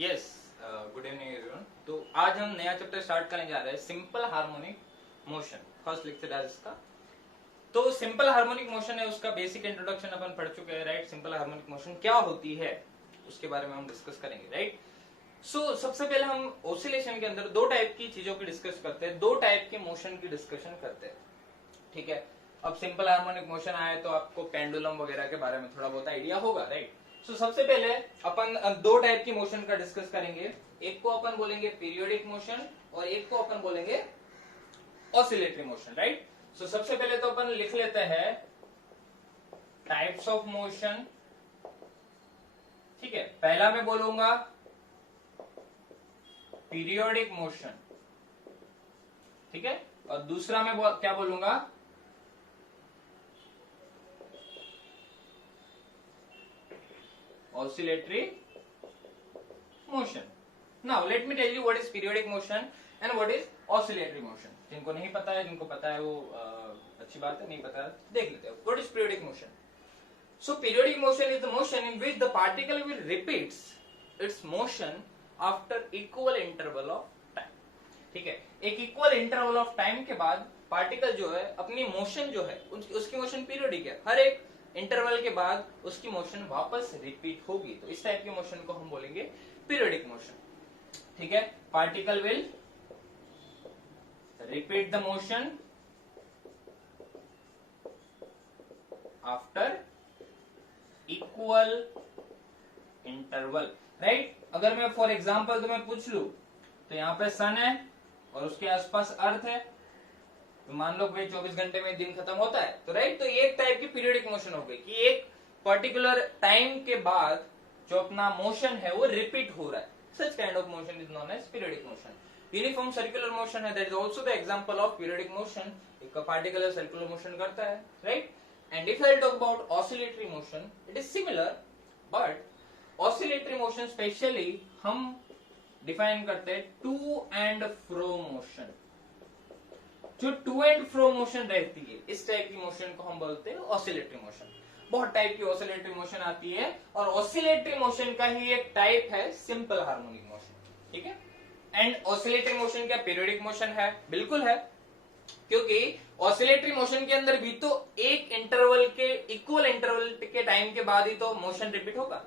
Yes, good evening everyone. तो आज हम नया चैप्टर स्टार्ट करने जा रहे हैं, simple harmonic motion. First lecture आज इसका। तो सिंपल हार्मोनिक मोशन है, उसका बेसिक इंट्रोडक्शन अपन पढ़ चुके हैं, राइट। सिंपल हार्मोनिक मोशन क्या होती है उसके बारे में हम डिस्कस करेंगे, राइट। सो सबसे पहले हम ऑसिलेशन के अंदर दो टाइप की चीजों की डिस्कस करते हैं, दो टाइप के मोशन की डिस्कशन करते हैं, ठीक है। अब सिंपल हार्मोनिक मोशन आए तो आपको पेंडुलम वगैरह के बारे में थोड़ा बहुत आइडिया होगा, राइट। सो सबसे पहले अपन दो टाइप की मोशन का डिस्कस करेंगे। एक को अपन बोलेंगे पीरियोडिक मोशन और एक को अपन बोलेंगे ऑसिलेटरी मोशन, राइट। सो सबसे पहले तो अपन लिख लेते हैं टाइप्स ऑफ मोशन, ठीक है। पहला मैं बोलूंगा पीरियोडिक मोशन, ठीक है, और दूसरा मैं क्या बोलूंगा, oscillatory motion. Now let me tell you what is periodic motion and what is oscillatory motion. जिनको नहीं पता है, जिनको पता है वो अच्छी बात है, नहीं पता है देख लेते हैं। What is periodic motion? So periodic motion is the motion in which the particle will repeats its motion after equal interval of time. ठीक है, एक इक्वल इंटरवल ऑफ टाइम के बाद पार्टिकल जो है अपनी मोशन जो है उसकी मोशन पीरियोडिक है, हर एक इंटरवल के बाद उसकी मोशन वापस रिपीट होगी, तो इस टाइप की मोशन को हम बोलेंगे पीरियोडिक मोशन, ठीक है। Particle will repeat the motion after equal interval, right. अगर मैं फॉर एग्जांपल तुम्हें पूछ लू तो यहाँ पे सन है और उसके आसपास अर्थ है, तो मान लो भाई 24 घंटे में दिन खत्म होता है, तो राइट, तो ये एक टाइप की पीरियोडिक मोशन हो गई कि एक पर्टिकुलर टाइम के बाद जो अपना मोशन है वो रिपीट हो रहा है। Such kind of motion is known as periodic motion. Uniform circular motion है, that is also the example of periodic motion. एक पार्टिकुलर सर्कुलर मोशन करता है, right. And if I talk about oscillatory motion, it is similar, but oscillatory motion specially हम define करते हैं to and fro motion. जो to and fro motion रहती है, इस टाइप की मोशन को हम बोलते हैं ऑसिलेटरी मोशन। बहुत टाइप की ऑसिलेटरी मोशन आती है और ऑसिलेटरी मोशन का ही एक टाइप है सिंपल हार्मोनिक मोशन, ठीक है। एंड ऑसिलेटरी मोशन क्या पीरियोडिक मोशन है? बिल्कुल है, क्योंकि ऑसिलेटरी मोशन के अंदर भी तो एक इंटरवल के इक्वल इंटरवल के टाइम के बाद ही तो मोशन रिपीट होगा,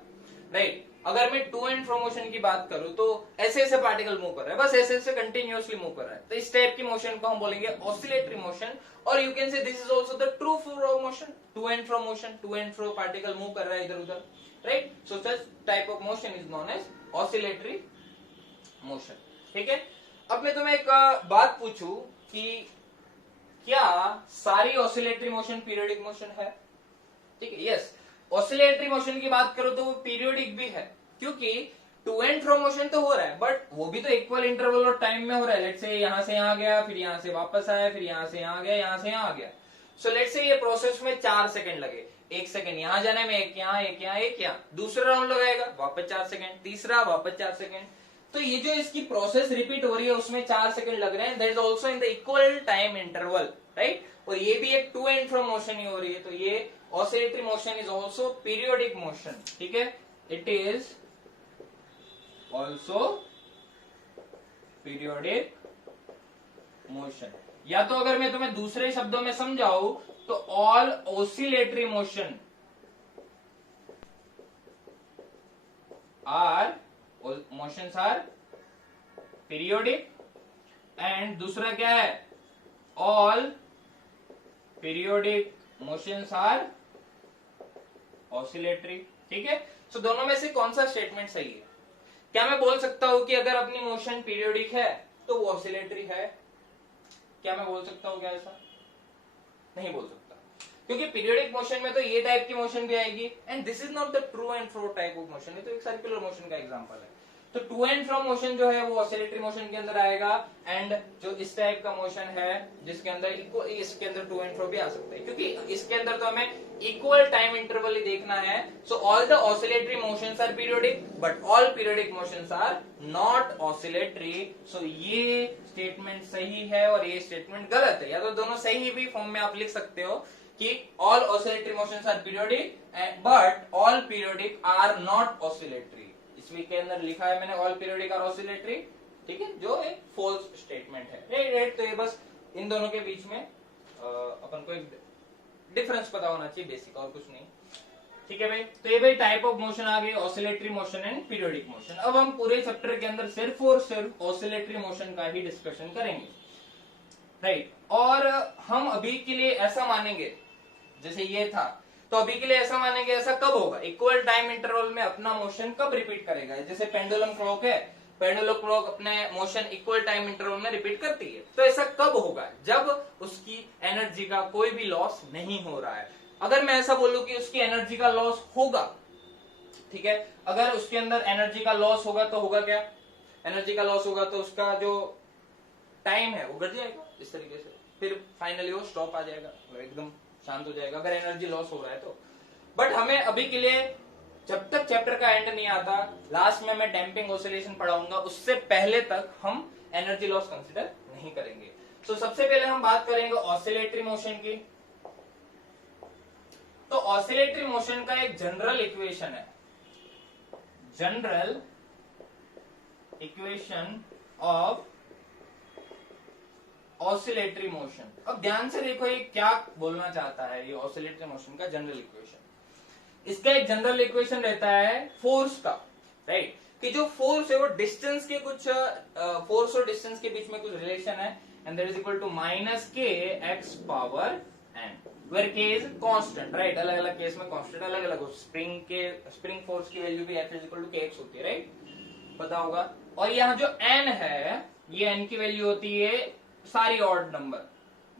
राइट। अगर मैं टू एंड फ्रो मोशन की बात करूं तो ऐसे ऐसे पार्टिकल मूव कर रहा है, बस ऐसे ऐसे कंटिन्यूअसली मूव कर रहा है, तो इस टाइप की मोशन को हम बोलेंगे ऑसिलेटरी मोशन। और you can say this is also the true flow motion, to and fro motion, to and fro particle move कर रहा है इधर उधर, right. So such type of motion is known as oscillatory motion, ठीक है। अब मैं तुम्हें एक बात पूछूं कि क्या सारी ऑसिलेटरी मोशन पीरियोडिक मोशन है? ठीक है, यस। ऑसिलेटरी मोशन की बात करो तो वो पीरियोडिक भी है, क्योंकि टू एंड फ्रो मोशन तो हो रहा है, बट वो भी तो इक्वल इंटरवल और टाइम में हो रहा है। लेट्स से यहां से यहां गया, फिर यहां से वापस आया, फिर यहां से यहां गया, यहां से यहां आ गया। सो लेट्स से ये प्रोसेस में 4 सेकंड लगे, 1 सेकंड यहां जाने में, एक यहां, एक यहां, एक यहां, दूसरा राउंड लगाएगा वापस 4 सेकंड, तीसरा वापस 4 सेकंड। तो ये जो इसकी प्रोसेस रिपीट हो रही है उसमें 4 सेकंड लग रहे हैं, that is also in the equal time interval, right. और ये भी एक टू एंड फ्रो मोशन ही हो रही है, तो ये oscillatory motion is also periodic motion, ठीक है। It is also periodic motion. या तो अगर मैं तुम्हें दूसरे शब्दों में समझाऊं तो all oscillatory motion are motions are periodic, and दूसरा क्या है, all periodic motions are oscillatory, ठीक है। सो दोनों में से कौन सा स्टेटमेंट सही है? क्या मैं बोल सकता हूं कि अगर अपनी मोशन पीरियोडिक है तो वो ऑसिलेटरी है? क्या मैं बोल सकता हूं क्या ऐसा? नहीं बोल सकता, क्योंकि पीरियोडिक मोशन में तो ये टाइप की मोशन भी आएगी, and this is not the true and fro type of motion, ये तो एक सर्कुलर मोशन का एग्जांपल है। तो टू एंड फ्रो मोशन जो है वो ऑसिलेटरी मोशन के अंदर आएगा, एंड जो इस टाइप का मोशन है जिसके अंदर इसके अंदर टू एंड फ्रो भी आ सकता है, क्योंकि इसके अंदर तो हमें इक्वल टाइम इंटरवल ही देखना है। So all the oscillatory motions are periodic, but all periodic motions are not oscillatory. So ये स्टेटमेंट सही है और ये स्टेटमेंट गलत है, या तो दोनों सही भी फॉर्म में आप लिख सकते हो कि all oscillatory motions are periodic but all periodic are not oscillatory, इसके अंदर लिखा है मैंने ऑल पीरियोडिक आर ऑसिलेटरी, ठीक है, जो एक फॉल्स स्टेटमेंट है, राइट। तो ये बस इन दोनों के बीच में अपन को एक डिफरेंस पता होना चाहिए, बेसिक, और कुछ नहीं, ठीक है भाई। तो ये भाई टाइप ऑफ मोशन आ गई, oscillatory motion and periodic motion. अब हम पूरे चैप्टर के अंदर सिर्फ और सिर्फ ऑसिलेटरी मोशन का ही डिस्कशन करेंगे, राइट। और हम अभी के लिए ऐसा मानेंगे, जैसे ये था, तो अभी के लिए ऐसा मानेंगे, ऐसा कब होगा, इक्वल टाइम इंटरवल में अपना मोशन कब रिपीट करेगा। जैसे पेंडुलम क्लॉक है, पेंडुलम क्लॉक अपने मोशन इक्वल टाइम इंटरवल में रिपीट करती है, तो ऐसा कब होगा, जब उसकी एनर्जी का कोई भी लॉस नहीं हो रहा है। अगर मैं ऐसा बोलूं कि उसकी एनर्जी का लॉस होगा, ठीक है, अगर उसके अंदर एनर्जी का लॉस होगा तो होगा क्या, एनर्जी का लॉस होगा तो उसका जो टाइम है वो घट जाएगा इस तरीके से, फिर फाइनली वो स्टॉप आ जाएगा, एकदम शांत हो जाएगा अगर एनर्जी लॉस हो रहा है तो। बट हमें अभी के लिए, जब तक चैप्टर का एंड नहीं आता, लास्ट में मैं डैम्पिंग ऑसिलेशन पढ़ाऊंगा, उससे पहले तक हम एनर्जी लॉस कंसीडर नहीं करेंगे। तो सबसे पहले हम बात करेंगे ऑसिलेटरी मोशन की। तो ऑसिलेटरी मोशन का एक जनरल इक्वेशन है, general equation of oscillatory motion. अब ध्यान से देखो ये क्या बोलना चाहता है, ये ऑसिलेटरी मोशन का जनरल इक्वेशन। इसका एक जनरल इक्वेशन रहता है फोर्स का, राइट, कि जो फोर्स है वो डिस्टेंस के कुछ फोर्स और डिस्टेंस के बीच में कुछ रिलेशन है, and that is equal to minus k x power n, where k is constant, right. अलग अलग केस में कांस्टेंट अलग अलग हो, स्प्रिंग फोर्स की वैल्यू भी F is equal to k x होती है, राइट, पता होगा। और यहाँ जो एन है, ये एन की वैल्यू होती है सारी ऑड नंबर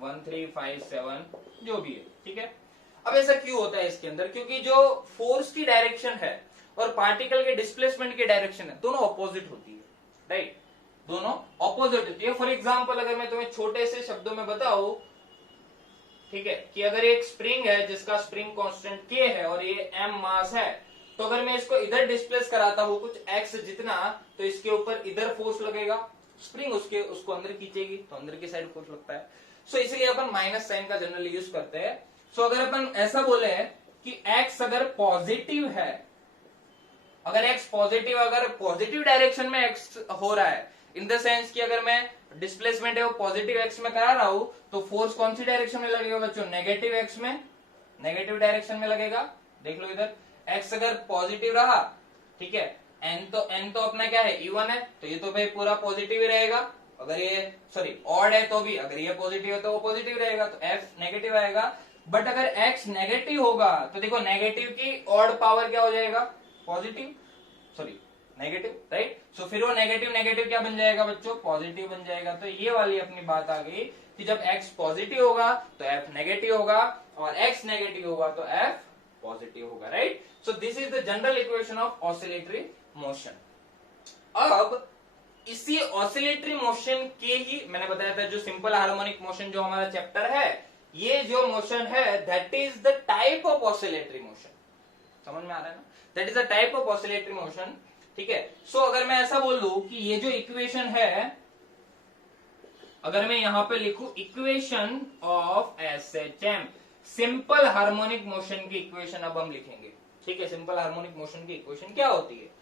1 3 5 7 जो भी है, ठीक है। अब ऐसा क्यों होता है इसके अंदर, क्योंकि जो फोर्स की डायरेक्शन है और पार्टिकल के डिस्प्लेसमेंट की डायरेक्शन है, दोनों ऑपोजिट होती है, राइट, दोनों ऑपोजिट होती है। फॉर एग्जाम्पल अगर मैं तुम्हें छोटे से शब्दों में बताऊं, ठीक है, कि अगर एक स्प्रिंग है जिसका स्प्रिंग कांस्टेंट के है और ये m मास है, तो अगर मैं इसको इधर डिस्प्लेस कराता हूं कुछ x जितना, तो इसके ऊपर इधर फोर्स लगेगा, स्प्रिंग उसको अंदर खींचेगी, तो अंदर की साइड फोर्स लगता है। सो इसलिए अपन माइनस साइन का जनरली यूज करते हैं। सो अगर अपन ऐसा बोले कि x अगर पॉजिटिव है, अगर x पॉजिटिव, अगर पॉजिटिव डायरेक्शन में x हो रहा है, इन द सेंस कि अगर मैं डिस्प्लेसमेंट है वो पॉजिटिव x में करा रहा हूं, तो फोर्स कौन सी डायरेक्शन में लगेगा बच्चों, नेगेटिव x में, नेगेटिव डायरेक्शन में लगेगा। देख लो इधर, x अगर पॉजिटिव रहा, ठीक है, n तो अपना क्या है, E1 है, तो ये तो भाई पूरा पॉजिटिव ही रहेगा। अगर ये सॉरी ऑड है तो भी, अगर ये पॉजिटिव है तो वो पॉजिटिव रहेगा, तो f नेगेटिव आएगा। बट अगर x नेगेटिव होगा तो देखो नेगेटिव की ऑड पावर क्या हो जाएगा, पॉजिटिव, सॉरी नेगेटिव, राइट। सो फिर वो नेगेटिव नेगेटिव क्या बन जाएगा बच्चों, पॉजिटिव बन जाएगा। तो ये वाली अपनी बात आ गई कि जब x पॉजिटिव होगा तो f नेगेटिव होगा, और x नेगेटिव होगा तो f पॉजिटिव होगा, right. So this is the general equation of oscillatory motion. अब इसी ऑसिलेटरी मोशन के ही मैंने बताया था, जो सिंपल हार्मोनिक मोशन जो हमारा चैप्टर है, ये जो मोशन है that is the type of oscillatory motion. समझ में आ रहा है ना, that is the type of oscillatory motion, ठीक है। सो अगर मैं ऐसा बोल दूं कि ये जो इक्वेशन है, अगर मैं यहां पे लिखूं equation of SHM, simple harmonic motion की इक्वेशन अब हम लिखेंगे, ठीक है। सिंपल हार्मोनिक मोशन की इक्वेशन क्या होती है,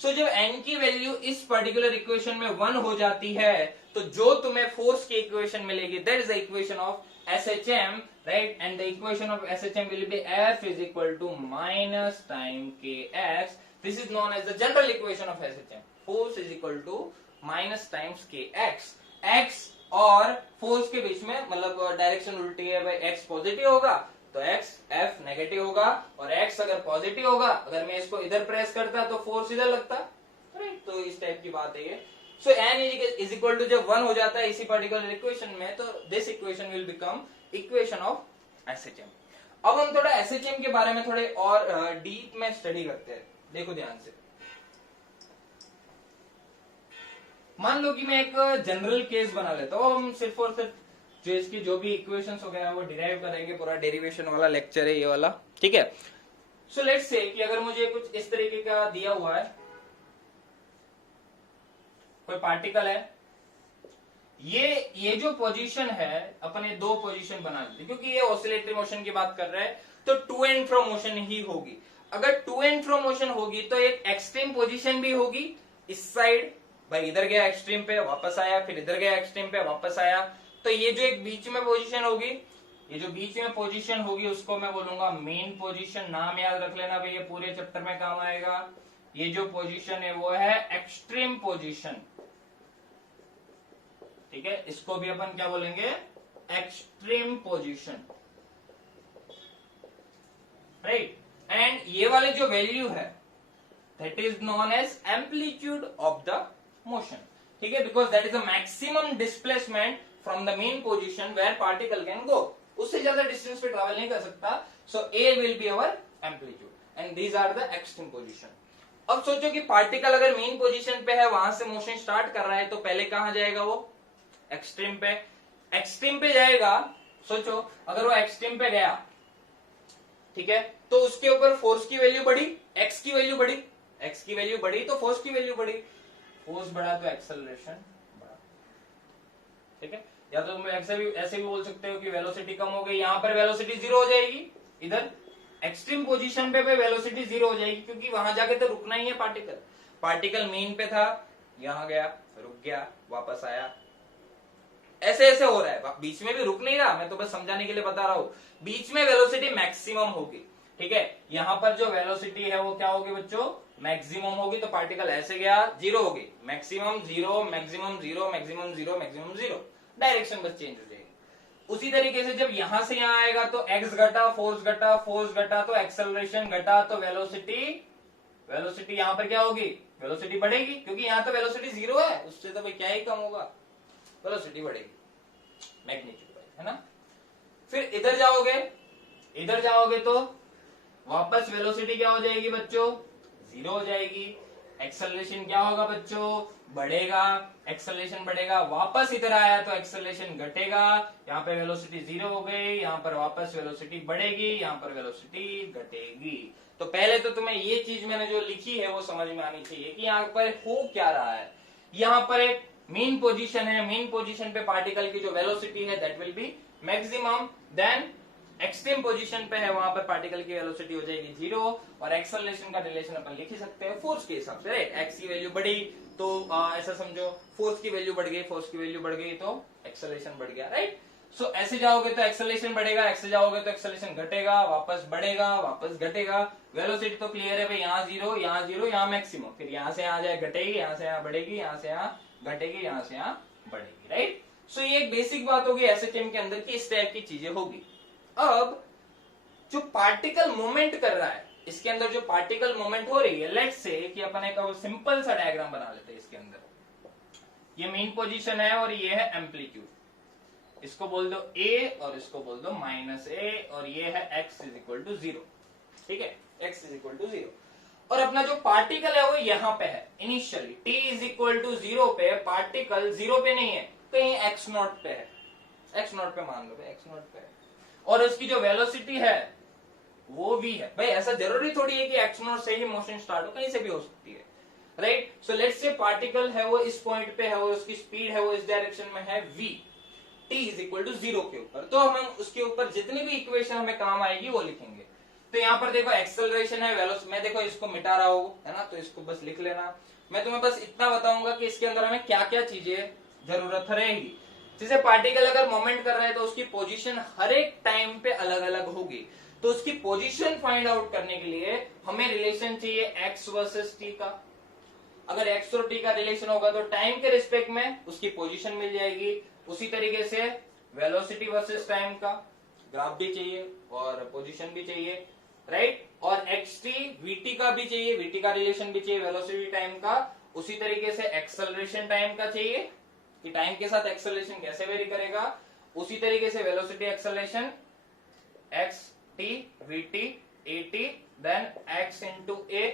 सो जब n की वैल्यू इस पर्टिकुलर इक्वेशन में 1 हो जाती है, तो जो तुम्हें फोर्स की इक्वेशन मिलेगी that is the equation of SHM, right, and the equation of SHM will be F is equal to minus time kx. This is known as the general equation of SHM. Force is equal to minus times kx. x और force के बीच में मतलब direction उल्टी है भाई, x positive होगा तो x F negative होगा, और x अगर पॉजिटिव होगा, अगर मैं इसको इधर प्रेस करता तो फोर्स इधर लगता, राइट। तो इस टाइप की बात है ये। सो n इज इक्वल टू जब 1 हो जाता है इसी पर्टिकुलर इक्वेशन में, तो this equation will become equation of SHM। अब हम थोड़ा SHM के बारे में थोड़े और डीप में स्टडी करते हैं। देखो ध्यान से, मान लो कि मैं एक जनरल केस बना लेता हूँ, हम सिर्फ और सिर्फ जो इसकी जो भी इक्वेशंस वगैरह वो डिराइव करेंगे, पूरा डेरिवेशन वाला लेक्चर है ये वाला, ठीक है। सो लेट्स से कि अगर मुझे कुछ इस तरीके का दिया हुआ है, कोई पार्टिकल है, ये जो पोजीशन है, अपन ये दो पोजीशन बना लेते क्योंकि ये ऑसिलेटरी मोशन की बात कर रहे हैं, तो टू एंड फ्रो मोशन ही होगी। अगर टू एंड फ्रो मोशन होगी तो एक एक्सट्रीम पोजीशन भी होगी इस साइड, भाई इधर गया एक्सट्रीम पे वापस आया, फिर इधर गया एक्सट्रीम पे वापस आया, तो ये जो एक बीच में पोजीशन होगी, ये जो बीच में पोजीशन होगी उसको मैं बोलूंगा मेन पोजीशन। नाम याद रख लेना भाई, ये पूरे चैप्टर में काम आएगा। ये जो पोजीशन है वो है एक्सट्रीम पोजीशन, ठीक है, इसको भी अपन क्या बोलेंगे, एक्सट्रीम पोजीशन, राइट। एंड ये वाले जो वैल्यू है that is known as amplitude of the motion, ठीक है, because that is the maximum displacement from the mean position where particle can go. उससे ज्यादा डिस्टेंस पे ट्रैवल नहीं कर सकता, so a will be our amplitude and these are the extreme position. अब सोचो कि पार्टिकल अगर मेन पोजीशन पे है, वहां से मोशन स्टार्ट कर रहा है, तो पहले कहां जाएगा वो, एक्सट्रीम पे। एक्सट्रीम पे जाएगा, सोचो अगर वो एक्सट्रीम पे गया, ठीक है, तो उसके ऊपर फोर्स की वैल्यू बढ़ी, एक्स की वैल्यू बढ़ी, एक्स की वैल्यू बढ़ी तो फोर्स की वैल्यू बढ़ी, फोर्स बढ़ा तो एक्सेलरेशन बढ़ा, ठीक है। या तो तुम ऐसे भी बोल सकते हो कि वेलोसिटी कम हो गई, यहां पर वेलोसिटी जीरो हो जाएगी, इधर एक्सट्रीम पोजीशन पे वेलोसिटी जीरो हो जाएगी, क्योंकि वहां जाके तो रुकना ही है पार्टिकल। पार्टिकल मेन पे था, यहां गया, रुक गया, वापस आया, ऐसे ऐसे हो रहा है, बीच में भी रुक नहीं रहा, मैं तो बस समझाने के लिए बता रहा हूं। बीच में वेलोसिटी मैक्सिमम होगी, ठीक है, यहां पर जो वेलोसिटी है वो क्या होगी बच्चों, मैक्सिमम होगी, तो पार्टिकल ऐसे गया, जीरो होगी, maximum zero, maximum zero, maximum zero, maximum zero, direction बस चेंज हो जाएगी। उसी तरीके से जब यहां से यहां आएगा तो एक्स घटा, फोर्स घटा, फोर्स घटा तो एक्सेलरेशन घटा, तो वेलोसिटी यहां पर क्या होगी, वेलोसिटी बढ़ेगी, क्योंकि यहां तो वेलोसिटी जीरो है, उससे तो भाई क्या ही कम होगा, वेलोसिटी बढ़ेगी मैग्नीट्यूड, है ना। फिर इधर जाओगे तो वापस वेलोसिटी क्या हो जाएगी बच्चों, जीरो हो जाएगी, एक्सेलरेशन क्या होगा बच्चों, बढ़ेगा, एक्सेलरेशन बढ़ेगा, वापस इधर आया तो एक्सेलरेशन घटेगा, यहाँ पे वेलोसिटी जीरो हो गई, यहाँ पर वापस वेलोसिटी बढ़ेगी, यहाँ पर वेलोसिटी घटेगी। तो पहले तो तुम्हें ये चीज मैंने जो लिखी है वो समझ में आनी चाहिए कि यहाँ पर हो क्या रहा है। यहाँ पर एक मेन पोजीशन है, मेन पोजीशन पे पार्टिकल की जो वेलोसिटी है that will be maximum, then extreme position पे है, वहां पर पार्टिकल की वेलोसिटी हो जाएगी जीरो, और एक्सेलरेशन का रिलेशन अपन लिख ही सकते हैं फोर्स के हिसाब से, राइट। एक्स की वैल्यू बढ़ी तो ऐसा समझो फोर्स की वैल्यू बढ़ गई, फोर्स की वैल्यू बढ़ गई तो एक्सेलरेशन बढ़ गया, राइट। सो ऐसे जाओगे तो एक्सेलरेशन बढ़ेगा, ऐसे जाओगे तो एक्सेलरेशन घटेगा, वापस बढ़ेगा, वापस घटेगा। वेलोसिटी तो क्लियर है भाई, यहाँ जीरो, यहाँ जीरो, यहाँ मैक्सिमम, फिर यहाँ से यहाँ जाए घटेगी, यहाँ से यहाँ बढ़ेगी, यहाँ से यहाँ घटेगी, यहाँ से यहाँ बढ़ेगी, राइट। सो ये एक बेसिक बात होगी एसएचएम के अंदर की इस टाइप की चीजें होगी। अब जो पार्टिकल मूवमेंट कर रहा है, इसके अंदर जो पार्टिकल मूवमेंट हो रही है, लेट्स से कि अपन एक सिंपल सा डायग्राम बना लेते हैं। इसके अंदर ये मेन पोजीशन है और ये है एम्पलीट्यूड, इसको बोल दो ए और इसको बोल दो -a, और ये है x इज इक्वल टू 0, ठीक है, x इज इक्वल टू 0। और अपना जो पार्टिकल है वो यहां पे है initially, t is equal to 0 पे पार्टिकल 0 पे नहीं है, कहीं x0 पे है, x0 पे मान लो भाई, x0 पे है, और उसकी जो वेलोसिटी है वो v है। भाई ऐसा जरूरी थोड़ी है कि x0 से ही मोशन स्टार्ट हो, कहीं से भी हो सकती है, right. So let's say particle है वो इस पॉइंट पे है, वो उसकी स्पीड है वो इस डायरेक्शन में है v, t is equal to 0 के ऊपर, तो हम उसके ऊपर जितनी भी इक्वेशन हमें काम आएगी वो लिखेंगे। तो यहाँ पर देखो एक्सेलरेशन है, वेलोसिटी, मैं देखो इसको मिटा रहा हूँ, है ना, तो इसको बस लिख लेना। मैं तुम्हें बस इतना बताऊंगा कि इसके अंदर हमें क्या क्या चीजें जरूरत रहेगी। जैसे पार्टिकल अगर मोमेंट कर रहा है तो उसकी पोजीशन हर एक टाइम पे अलग अलग होगी, तो उसकी पोजीशन फाइंड आउट करने के लिए हमें रिलेशन चाहिए x वर्सेस t का। अगर x और t का रिलेशन होगा तो टाइम के रिस्पेक्ट में उसकी पोजीशन मिल जाएगी। उसी तरीके से वेलोसिटी वर्सेस टाइम का ग्राफ भी चाहिए और पोजीशन भी चाहिए, राइट। और xt vt का भी चाहिए, vt का रिलेशन भी चाहिए वेलोसिटी टाइम का। उसी तरीके से एक्सेलरेशन टाइम का चाहिए कि टाइम के साथ एक्सेलरेशन कैसे वेरी करेगा। उसी तरीके से velocity acceleration xt vt at then x into a,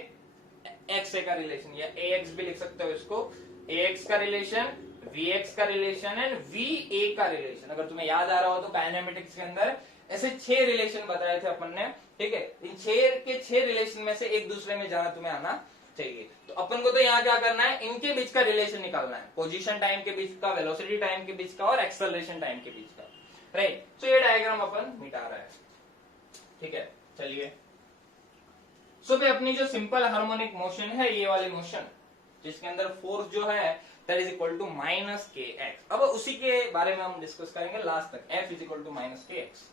x का रिलेशन, या ax भी लिख सकते हो इसको, ax का रिलेशन, vx का रिलेशन एंड va का रिलेशन। अगर तुम्हें याद आ रहा हो तो काइनेमेटिक्स के अंदर ऐसे 6 रिलेशन बताए थे अपन ने, ठीक है। इन 6 रिलेशन में से एक दूसरे में जाना तुम्हें आना चाहिए। तो अपन को तो यहाँ क्या करना है, इनके बीच का रिलेशन निकालना है, पोजीशन टाइम के बीच का, वेलोसिटी टाइम के बीच का और एक्सेलरेशन टाइम के बीच का, राइट। तो ये डायग्राम अपन मिटा रहा है, ठीक है। चलिए सो भाई अपनी जो सिंपल हार्मोनिक मोशन है, ये वाली मोशन जिसके अंदर फोर्स जो है that is equal to minus k x, अब उसी के बारे में हम डिस्कस करेंगे लास्ट तक, F is equal to minus k x.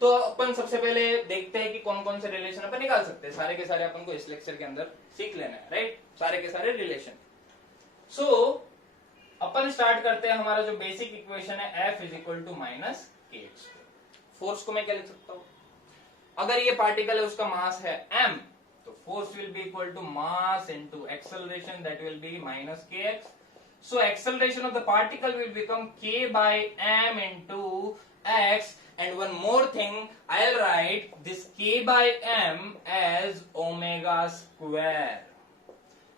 तो अपन सबसे पहले देखते हैं कि कौन कौन से रिलेशन अपन निकाल सकते हैं, सारे के सारे अपन को इस लेक्चर के अंदर सीख लेना है, राइट, सारे के सारे रिलेशन। सो अपन स्टार्ट करते हैं, हमारा जो बेसिक इक्वेशन है F is equal to minus k x. Force को मैं क्या लिख सकता हूं, अगर ये पार्टिकल है उसका मास है m, तो force will be equal to mass into acceleration, that will be minus k x. So acceleration of the particle will become k by m into x, and one more thing, I'll write this k by m as omega square।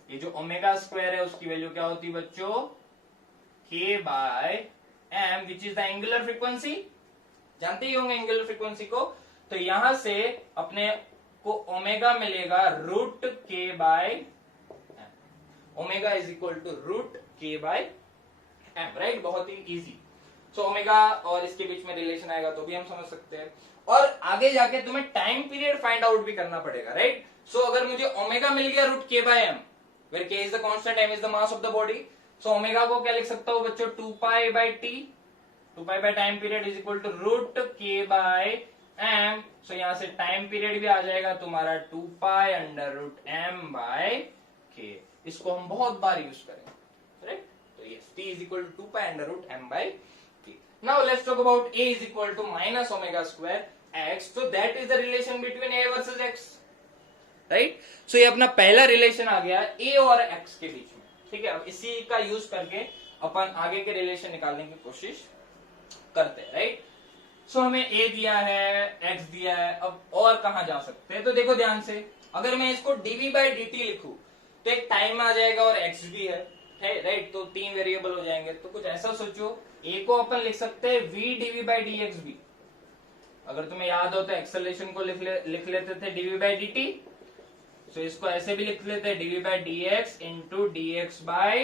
ये जो omega square है उसकी value क्या होती है बच्चों, k by m, which is the angular frequency, जानते ही होंगे एंगुलर फ्रीक्वेंसी को। तो यहां से अपने को ओमेगा मिलेगा root k by m, omega is equal to root k by m, right, बहुत ही इजी। सो ओमेगा और इसके बीच में रिलेशन आएगा तो भी हम समझ सकते हैं, और आगे जाके तुम्हें टाइम पीरियड फाइंड आउट भी करना पड़ेगा, राइट। सो अगर मुझे ओमेगा मिल गया root k by m, where k is the constant, m is the mass of the body, so omega को क्या लिख सकता हूं बच्चों, 2 pi by t, 2 pi by time period is equal to root k by m। So यहां से time period भी आ जाएगा तुम्हारा 2 pi under root m by k, इसको हम बहुत बार यूज करेंगे, राइट। तो yes, t is equal to 2 pi under root m by k। Now let's talk about a is equal to minus omega square x, so that is the relation between a versus x, right? So ये अपना पहला relation आ गया a और x के बीच में, ठीक है। अब इसी का यूज करके अपन आगे के रिलेशन निकालने की कोशिश करते हैं, राइट। सो हमें a दिया है, x दिया है, अब और कहां जा सकते हैं, तो देखो ध्यान से, अगर मैं इसको dv by dt लिखूं तो एक टाइम आ जाएगा और x भी है, राइट, तो 3 वेरिएबल हो जाएंगे। तो कुछ ऐसा सोचो, a को अपन लिख सकते हैं v dv by dx भी, अगर तुम्हें याद हो तो एक्सेलरेशन को लिख लेते थे dv by dt, सो इसको ऐसे भी लिख लेते हैं dv by dx into dx by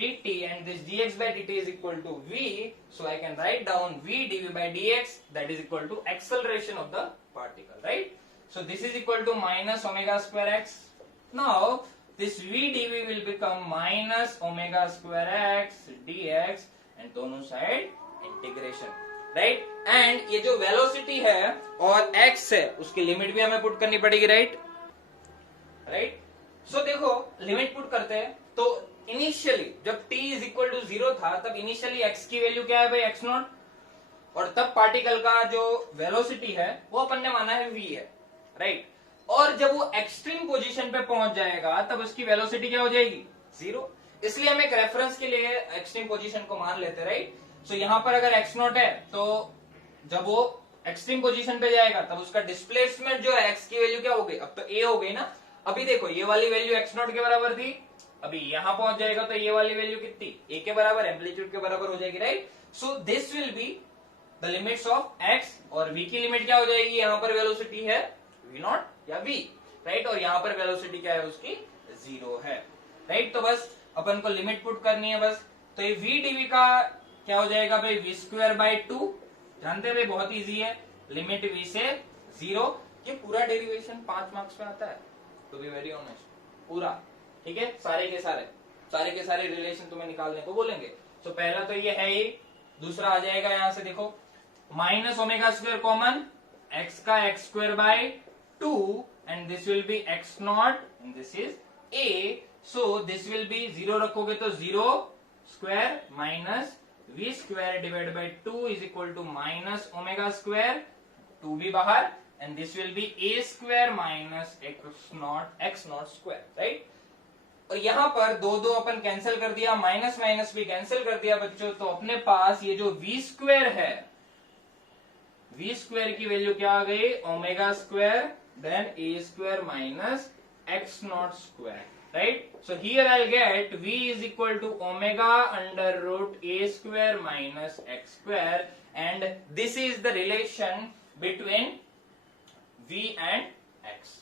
dt, and this dx by dt is equal to v, so I can write down v dv by dx, that is equal to acceleration of the particle, right? So this is equal to minus omega square x. Now this v dv will become minus omega square x dx, and दोनों side integration, right. And ये जो velocity है और x है उसकी limit भी हमें put करनी पड़ेगी, राइट, राइट। सो देखो लिमिट पुट करते हैं, तो इनिशियली जब t इज इक्वल टू 0 था तब इनिशियली x की वैल्यू क्या है भाई, x नॉट, और तब पार्टिकल का जो वेलोसिटी है वो अपन ने माना है v है, राइट। और जब वो एक्सट्रीम पोजीशन पे पहुंच जाएगा तब उसकी वेलोसिटी क्या हो जाएगी, 0, इसलिए हम एक रेफरेंस के लिए एक्सट्रीम पोजीशन को मान लेते हैं, राइट। सो यहाँ पर अगर x नॉट है तो जब वो एक्सट्रीम पोजीशन पे जाएगा तब उसका डिस्प्लेसमेंट जो है x की वैल्यू क्या हो गई, अब तो a हो गई ना। अभी देखो ये वाली वैल्यू x नॉट के बराबर थी, अभी यहां पहुंच जाएगा तो ये वाली वैल्यू कितनी, a के बराबर, एम्पलीट्यूड के बराबर हो जाएगी, right. So this will be the limits of x, और v की लिमिट क्या हो जाएगी, यहाँ पर वेलोसिटी है v नॉट या v, राइट, और यहाँ पर वेलोसिटी क्या है उसकी 0 है, राइट। तो बस अपन को लिमिट पुट करनी है बस, तो ये v dv का क्या हो जाएगा भाई, v स्क्वायर बाय 2, जानते हैं भाई बहुत इजी है, लिमिट v से 0, ये पूरा डेरिवेशन 5 मार्क्स में आता है, टू बी वेरी ऑनेस्ट, पूरा, ठीक है, सारे के सारे रिलेशन तुम्हें निकालने को बोलेंगे। तो पहला तो ये है ही, दूसरा आ जाएगा यहां से देखो minus omega square common, x का x square by 2, and this will be x not and this is a, so this will be 0 रखोगे तो 0 square minus v square divide by 2 is equal to minus omega square, 2 भी बाहर, and this will be a square minus x not square, right. और यहां पर दो अपन cancel कर दिया, माइनस माइनस भी कैंसिल कर दिया बच्चों, तो अपने पास ये जो v स्क्वायर है, v स्क्वायर की वैल्यू क्या आ गई, omega square then a square minus x not square, right? So here I'll get v is equal to omega under root a square minus x square, and this is the relation between v and x,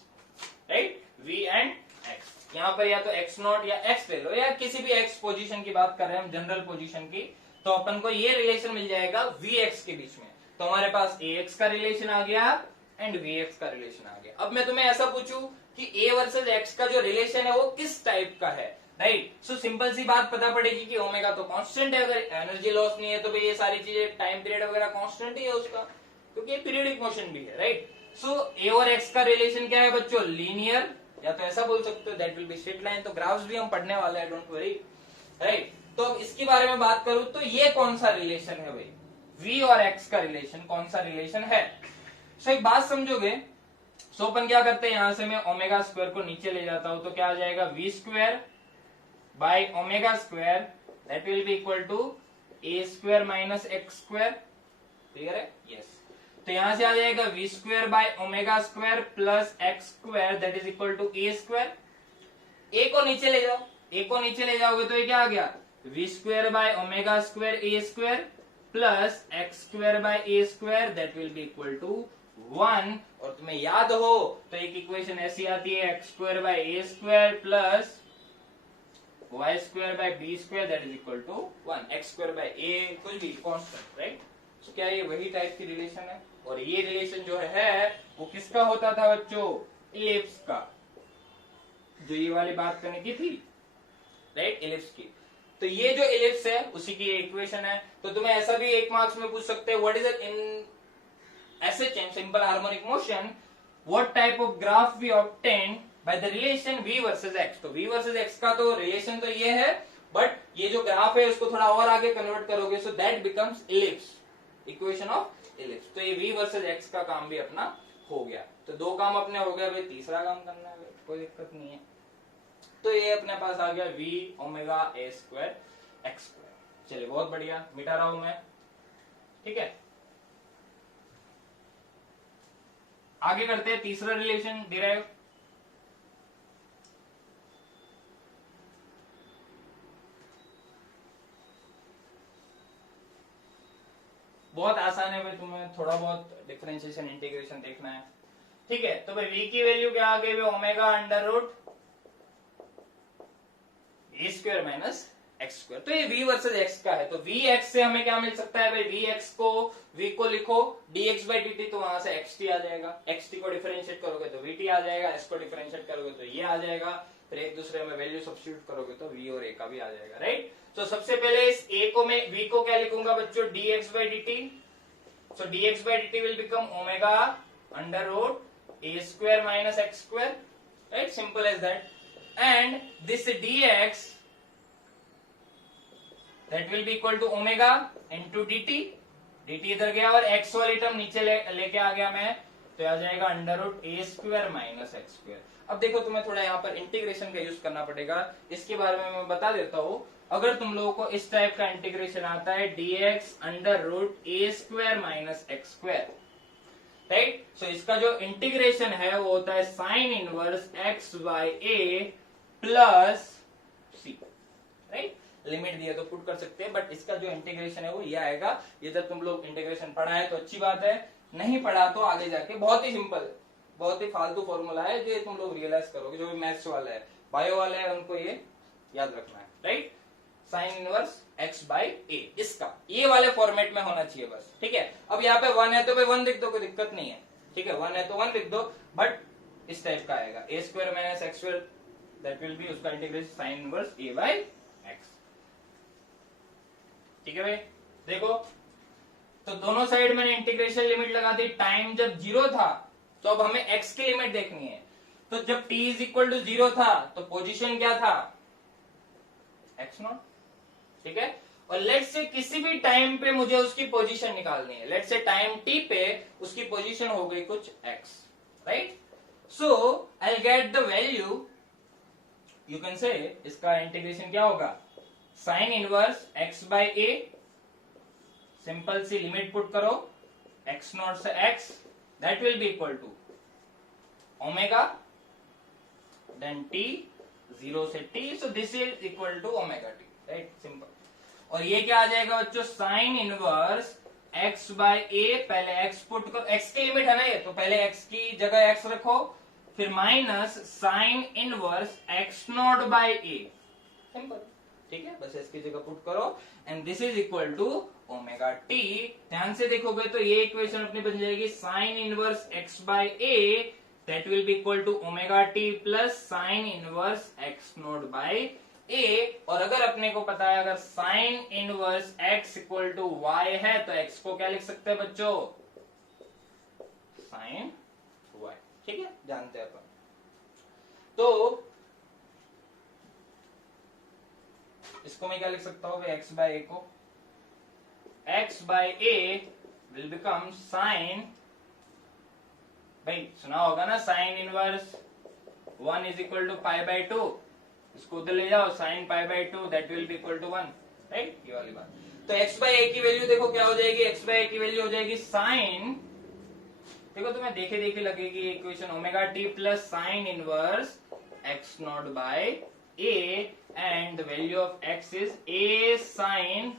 right? v and x, यहाँ पर या तो x not या x ले लो, या किसी भी x position की बात कर रहे हैं हम, जनरल पोजीशन की, तो अपन को ये रिलेशन मिल जाएगा vx के बीच में। तो हमारे पास ax का रिलेशन आ गया एंड वी एक्स का रिलेशन आ गया। अब मैं तुम्हें ऐसा पूछूं कि ए वर्सेज एक्स का जो रिलेशन है वो किस टाइप का है, राइट। सो सिंपल सी बात पता पड़ेगी कि ओमेगा तो कांस्टेंट है, अगर एनर्जी लॉस नहीं है तो भाई ये सारी चीजें टाइम पीरियड वगैरह कांस्टेंट ही है उसका, क्योंकि ये पीरियडिक मोशन भी है, राइट। सो ए और एक्स का रिलेशन क्या है बच्चों, लीनियर, या तो ऐसा बोल सकते हो that will be straight line. तो ग्राफ्स भी हम पढ़ने वाले हैं, डोंट वरी, राइट। तो अब इसके बारे में बात करूं तो ये कौन सा रिलेशन है भाई, v और x का रिलेशन कौन सा रिलेशन है। सो एक बात समझोगे, सो अपन क्या करते हैं, यहां से मैं ओमेगा स्क्वायर को नीचे ले जाता हूं तो क्या आ जाएगा, v square by omega square that will be equal to a square minus x square, clear है, यस। तो यहां से आ जाएगा v square by omega square plus x square that is equal to a square. a को नीचे ले जाओ, a को नीचे ले जाओगे तो ये क्या आ गया, v square by omega square a square plus x square by a square that will be equal to 1। और तुम्हें याद हो तो एक इक्वेशन ऐसी आती है, x square by a square plus y square by b square that is equal to 1। X square by a कुछ भी कांस्टेंट, राइट। तो क्या ये वही टाइप की रिलेशन है, और ये रिलेशन जो है वो किसका होता था बच्चों, इलिप्स का, जो ये वाली बात करने की थी, राइट, इलिप्स की। तो ये जो इलिप्स है उसी की इक्वेशन है। तो तुम्हें ऐसा भी एक मार्क्स में पूछ सकते हैं, what is in SH in simple harmonic motion what type of graph we obtain by the relation v versus x। तो v वर्सेस x का तो रिलेशन तो ये है, बट ये जो ग्राफ है उसको थोड़ा और आगे कन्वर्ट करोगे so that becomes ellipse, equation of ellipse. तो ये v वर्सेस x का काम भी अपना हो गया। तो दो काम अपने हो गया भाई, तीसरा काम करना है, कोई दिक्कत नहीं है। तो ये अपने पास आ गया v omega a square x square. चलिए बहुत बढ़िया, मिटा रहा हूं मैं, ठीक है। आगे करते हैं तीसरा रिलेशन डिराइव। बहुत आसान है भाई, तुम्हें थोड़ा बहुत डिफरेंशिएशन इंटीग्रेशन देखना है, ठीक है। तो भाई v की वैल्यू क्या आ गई, omega under root a square minus x square. तो ये v वर्सेज x का है, तो vx से हमें क्या मिल सकता है भाई, vx को v को लिखो dx बाई dt, तो वहां से xt आ जाएगा, xt को डिफरेंशिएट करोगे तो vt आ जाएगा, s को डिफरेंशिएट करोगे तो ये आ जाएगा, फिर एक दूसरे में वैल्यू सब्स्टिट्यूट करोगे तो v और a का भी आ जाएगा, राइट। तो सबसे पहले इस a को मैं v को क्या लिखूंगा बच्चों, dx by dt। So dx by dt will become omega under root a square minus x square, right, simple as that. And this dx that will be equal to omega into dt, dt इधर गया और x वाली term नीचे लेके आ गया मैं, तो आ जाएगा under root a square minus x square. अब देखो तुम्हें थोड़ा यहाँ पर इंटीग्रेशन का यूज करना पड़ेगा, इसके बारे में मैं बता देता हूँ। अगर तुम लोगों को इस टाइप का इंटीग्रेशन आता है dx under root a square minus x square, right. So इसका जो इंटीग्रेशन है वो होता है sine inverse x by a plus c, right. Limit दिया तो पुट कर सकते हैं, बट इसका जो इंटीग्रेशन है वो ये आएगा। ये जब तुम लोग इंटीग्रेशन पढ़ा है तो अच्छी बात है, नहीं पढ़ा तो आगे जाके बहुत ही सिंपल, बहुत ही फालतू फॉर्मूला है जो तुम लोग रियलाइज करोगे। जो भी मैथ्स वाला है, बायो वाला है, उनको ये याद रखना है, right. Sine inverse x by a, इसका ये वाले फॉर्मेट में होना चाहिए बस, ठीक है। अब यहाँ पे 1 है तो भाई 1 लिख दो, कोई दिक्कत नहीं है, ठीक है। 1 है तो 1 लिख दो, बट इस टाइप का आएगा a square minus x square, that will be उसका integration sine inverse a by x, ठीक है भाई। देखो तो दोनों साइड मैंने इंटीग्रेशन लिमिट लगा दी, टाइम जब 0 था तो अब हमें x की लिमिट देखनी है। तो जब t इज इक्वल टू 0 था तो पोजीशन क्या था, x0, ठीक है। और लेट से किसी भी टाइम पे मुझे उसकी पोजीशन निकालनी है, लेट से टाइम t पे उसकी पोजीशन हो गई कुछ x, right. So I get the value, you can say इसका इंटीग्रेशन क्या होगा, sine inverse x by a, simple see limit put करो x0 से x, that will be equal to omega then t 0 से t, so this is equal to omega t, right, simple. और ये क्या आ जाएगा बच्चों, sine inverse x by a, पहले x पुट करो, x की लिमिट है ना ये, तो पहले x की जगह x रखो, फिर minus sine inverse x0 by a, simple, ठीक है, बस इसकी जगह पुट करो and this is equal to omega t. ध्यान से देखोगे तो ये इक्वेशन अपनी बन जाएगी sine inverse x by a that will be equal to omega t plus sine inverse x naught by a. और अगर अपने को पता है अगर sine inverse x equal to y है तो x को क्या लिख सकते हैं बच्चों, साइन y। ठीक है, जानते हैं अपन। तो इसको मैं क्या लिख सकता हूं, x बाय ए को x by a will become sine, भाई सुना होगा ना, sine inverse 1 is equal to pi by 2, इसको उधर ले जाओ, sine pi by 2 that will be equal to 1, right, ये वाली बात। तो x बाय ए की वैल्यू देखो क्या हो जाएगी, x बाय ए की वैल्यू हो जाएगी साइन, देखो तुम्हें देखे देखे लगेगी equation, omega t plus sine inverse x not by a and the value of x is a sine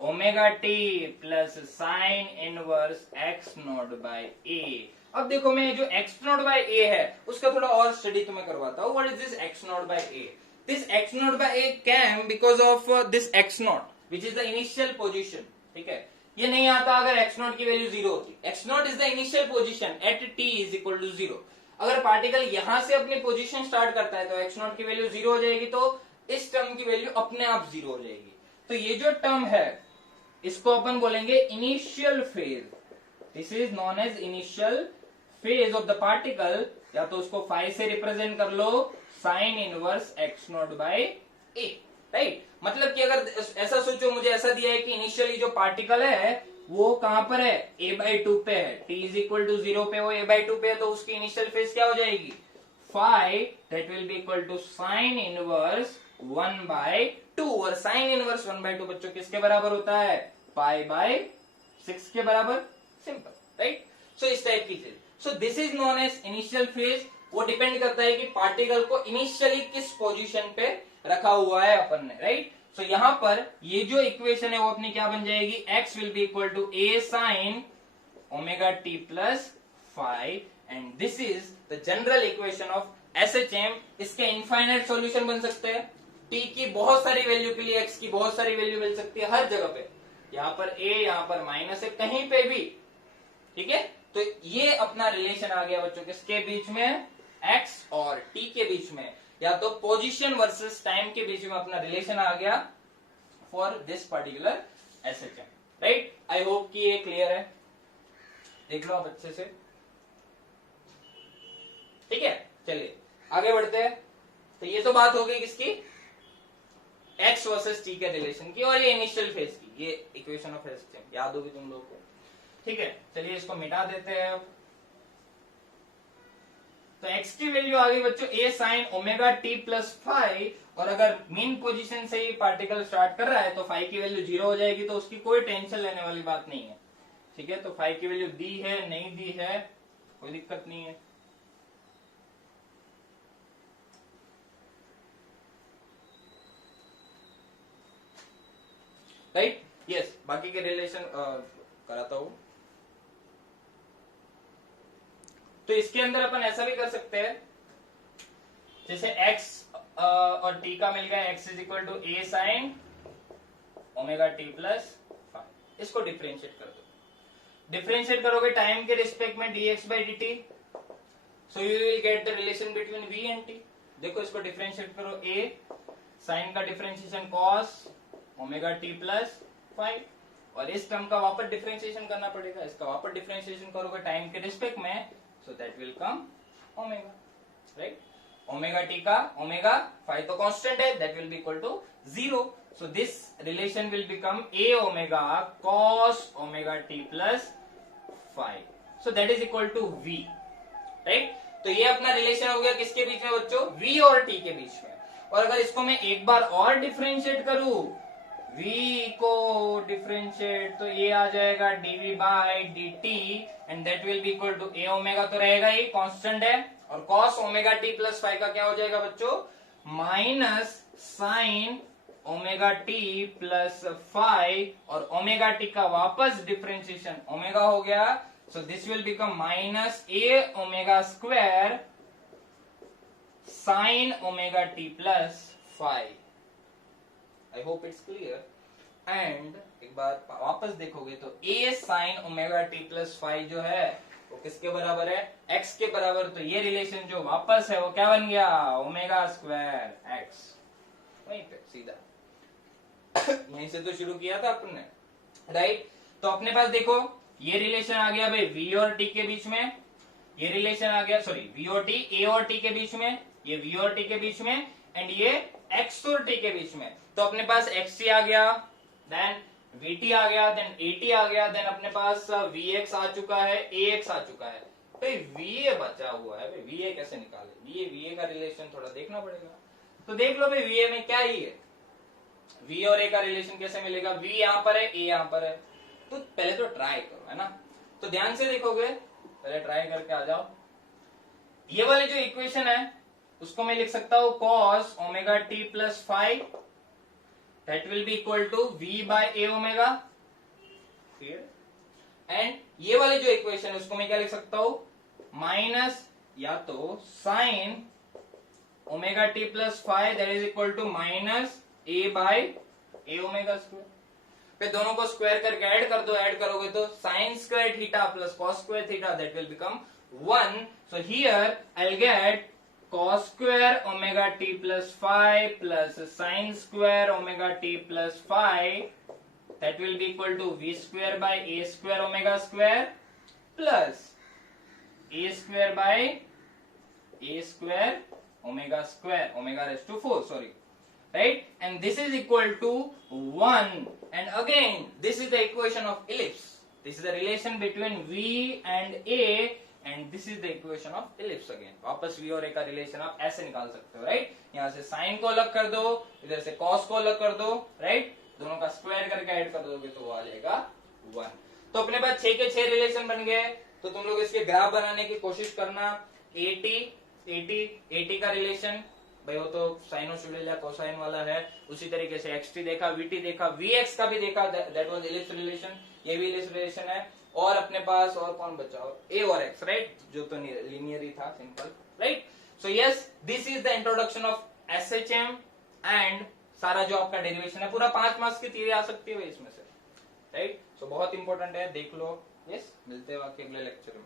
omega t plus sine inverse x not by a. अब देखो मैं जो x नॉट बाय ए है उसका थोड़ा और स्टडी तुम्हें करवाता हूँ। What is this x not by a? This x not by a came because of this x not which is the initial position. ठीक है, ये नहीं आता अगर x नॉट की वैल्यू 0 होती। x not is the initial position at t is equal to 0। अगर particle यहां से अपनी पोजीशन स्टार्ट करता है तो x नॉट की वैल्यू 0 हो जाएगी, तो इस टर्म की वैल्यू अपने आप 0 हो जाएगी। तो ये जो टर्म है इसको अपन बोलेंगे initial phase. This is known as initial phase of the particle, या तो उसको फाई से रिप्रेजेंट कर लो sine inverse x not by a, right. मतलब कि अगर ऐसा सोचो, मुझे ऐसा दिया है कि इनिशियली जो पार्टिकल है वो कहां पर है, a/2 पे है, t इज इक्वल टू 0 पे वो a/2 पे है, तो उसकी इनिशियल फेज क्या हो जाएगी, phi that will be equal to sine inverse 1/2। और साइन इनवर्स 1/2 बच्चों किसके बराबर होता है, π/6 के बराबर, सिंपल, राइट। सो इस टाइप की चीज। So this is known as initial phase. वो डिपेंड करता है कि पार्टिकल को इनिशियली किस पोजीशन पे रखा हुआ है अपन ने, राइट। सो यहां पर ये जो इक्वेशन है वो अपनी क्या बन जाएगी, x will be equal to a sine omega t plus five, and this is the general equation of SHM। इसके इनफाइनाइट सॉल्यूशन बन सकते हैं, t की बहुत सारी वैल्यू के लिए x की बहुत सारी वैल्यू मिल सकती है हर जगह पे, यहाँ पर a, यहाँ पर माइनस है, कहीं पे भी, ठीक है। तो ये अपना रिलेशन आ गया बच्चों किसके बीच में, x और t के बीच में, या तो पोजीशन वर्सेस टाइम के बीच में अपना रिलेशन आ गया for this particular SHM, right. I hope कि ये क्लियर है, देख लो आप अच्छे से, ठीक है। चलिए आगे बढ़ते हैं। तो ये तो बात हो गई किसकी, x वर्सेस t के रिलेशन की, और ये इनिशियल फेज की, ये इक्वेशन ऑफ SHM याद होगी तुम लोगों को, ठीक है। चलिए इसको मिटा देते हैं। तो x की वैल्यू आ गई बच्चों a sine omega t plus five, और अगर मीन पोजीशन से ही पार्टिकल स्टार्ट कर रहा है तो फाइव की वैल्यू 0 हो जाएगी, तो उसकी कोई टेंशन लेने वाली बात नहीं है, ठीक है। तो फाइव की वैल्यू दी है नहीं दी है कोई दिक्कत नहीं है, राइट। यस, बाकी के रिलेशन कराता हूं। तो इसके अंदर अपन ऐसा भी कर सकते हैं, जैसे x और t का मिल गया, x is equal to a sine omega t plus five, इसको डिफरेंशिएट कर दो। डिफरेंशिएट करोगे टाइम के रिस्पेक्ट में dx by dt, so you will get the relation between v and t। देखो इसको डिफरेंशिएट करो, a साइन का differentiation cos omega t plus five, और इस टर्म का वापस डिफरेंशिएशन करना पड़ेगा, इसका वापस डिफरेंशिएशन करोगे टाइम के रिस्पेक्ट में, so that will come omega, right? Omega t का omega phi तो constant है, that will be equal to 0. So this relation will become a omega cos omega t plus phi. So that is equal to v, right? तो ये अपना relation हो गया किसके बीच में बच्चों, v और t के बीच में। और अगर इसको मैं एक बार और डिफरेंशिएट करूं, v को डिफरेंशिएट, तो ये आ जाएगा dv by dt and that will be equal to a omega तो रहेगा ही, कांस्टेंट है, और cos omega t plus five का क्या हो जाएगा बच्चों, minus sine omega t plus five, और ओमेगा t का वापस डिफरेंशिएशन ओमेगा हो गया, so this will become minus a omega square sine omega t plus five, I hope it's clear. And एक बार वापस देखोगे तो a sin omega t plus five जो है वो किसके बराबर है, x के बराबर। तो ये रिलेशन जो वापस है वो क्या बन गया, ओमेगा स्क्वायर x। वहीं पे सीधा यहीं से तो शुरू किया था अपन ने, राइट। तो अपने पास देखो ये रिलेशन आ गया भाई v और t के बीच में, ये रिलेशन आ गया, सॉरी v और t, a और t के बीच में, ये v और t के बीच में, एंड ये x और t के बीच में। तो अपने पास xt आ गया, देन vt आ गया, देन at आ गया, देन अपने पास vx आ चुका है, ax आ चुका है। भाई va बचा हुआ है, भाई va कैसे निकाले, va का रिलेशन थोड़ा देखना पड़ेगा। तो देख लो भाई va में क्या ही है, v और a का रिलेशन कैसे मिलेगा, v यहां पर है, a यहां पर है। तो पहले तो ट्राई करो, है ना। तो ध्यान से देखोगे, पहले ट्राई करके आ जाओ। ये वाली जो इक्वेशन है उसको मैं लिख सकता हूं cos omega t plus five, that will be equal to v by a omega. And ये वाली जो इक्वेशन है उसको मैं क्या लिख सकता हूं, माइनस या तो sine omega t plus five that is equal to minus a by a omega square. फिर दोनों को स्क्वायर करके ऐड कर दो, ऐड करोगे तो sine square theta plus cos square theta that will become 1। So here I will get cos square omega t plus 5 plus sin square omega t plus 5 that will be equal to v square by a square omega square plus a square by a square omega square, omega raised to 4, sorry, right? And this is equal to 1, and again this is the equation of ellipse. This is the relation between v and a, and this is the equation of ellipse again. वापस v और a का relation आप ऐसे निकाल सकते हो, right. यहाँ से साइन को अलग कर दो, इधर से कॉस को अलग कर दो, राइट। दोनों का स्क्वायर करके ऐड कर दोगे तो वो आ जाएगा 1। तो अपने पास 6 के 6 रिलेशन बन गए। तो तुम लोग इसके ग्राफ बनाने की कोशिश करना। AT का रिलेशन भाई वो तो साइनोसॉइडल या कोसाइन वाला है, उसी तरीके से xt देखा, vt देखा, vx का भी देखा, दैट वाज इलिप्स रिलेशन, ये भी इलिप्स रिलेशन है। और अपने पास और कौन बचा, a और x, राइट, जो तो लीनियर ही था, simple, right. So yes, this is the introduction of SHM and सारा जो आपका डेरिवेशन है पूरा 5 मार्क्स की थियरी आ सकती है इसमें से, राइट। सो बहुत इंपॉर्टेंट है, देख लो। यस, मिलते हैं बाकी अगले लेक्चर में।